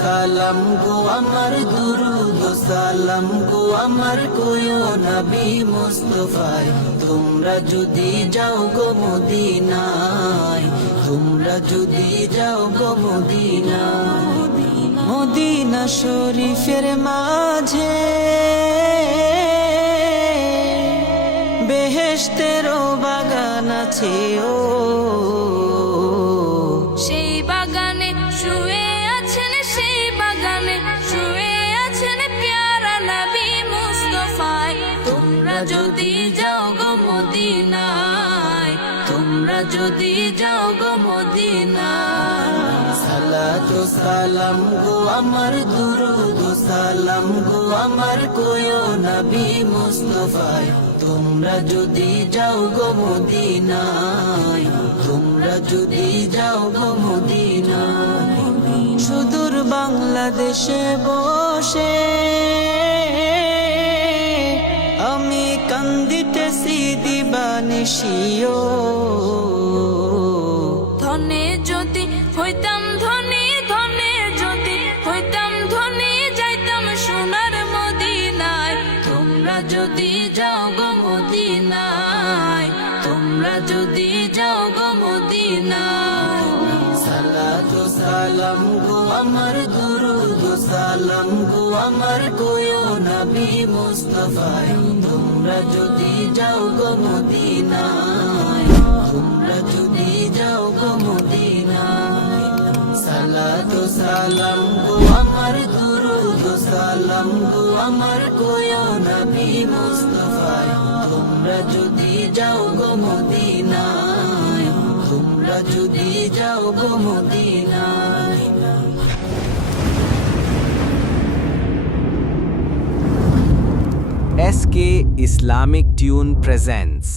সালাম গো আমার দুরুদ সালাম গো আমার কোয়ো নবী মুস্তফায়। তোমরা যদি যাও গো মদিনায়, তোমরা যদি যাও গো মদিনায়। মদিনা শরীফের মাঝে বেহেশতেরও বাগান আছে ও। সেই বাগানে শুয়ে যদি যাও গো মদিনায়, তোমরা যদি যাও গো মদিনায়। সালাতু সালাম গো আমার দুরুদ, সালাম গো আমার কোয়ো নবী মুস্তফায়। তোমরা যদি যাও গো মদিনায়, তোমরা যদি যাও গো মদিনায়। সুদূর বাংলাদেশে বসে কান্দিতেছি বানিশিও ধনে যদি হইতাম ধনী, ধনে যদি হইতাম ধনী, যাইতাম সোনার মদিনায়। তোমরা যদি যাও গো মদিনায়, তোমরা যদি সালাম গো আমার দুরুদ ও সালাম গো আমার কোয়ো নবী মুস্তফায়। তোমরা যদি যাও গো মদিনায়, তোমরা যদি যাও গো মদিনায়। সালাতু সালাম গো আমার দুরুদ ও সালাম গো আমার কোয়ো নবী মুস্তফায়। তোমরা যদি যাও গো মদিনায় তোমরা যদি যাও গো মদিনায় SK Islamic Tune presents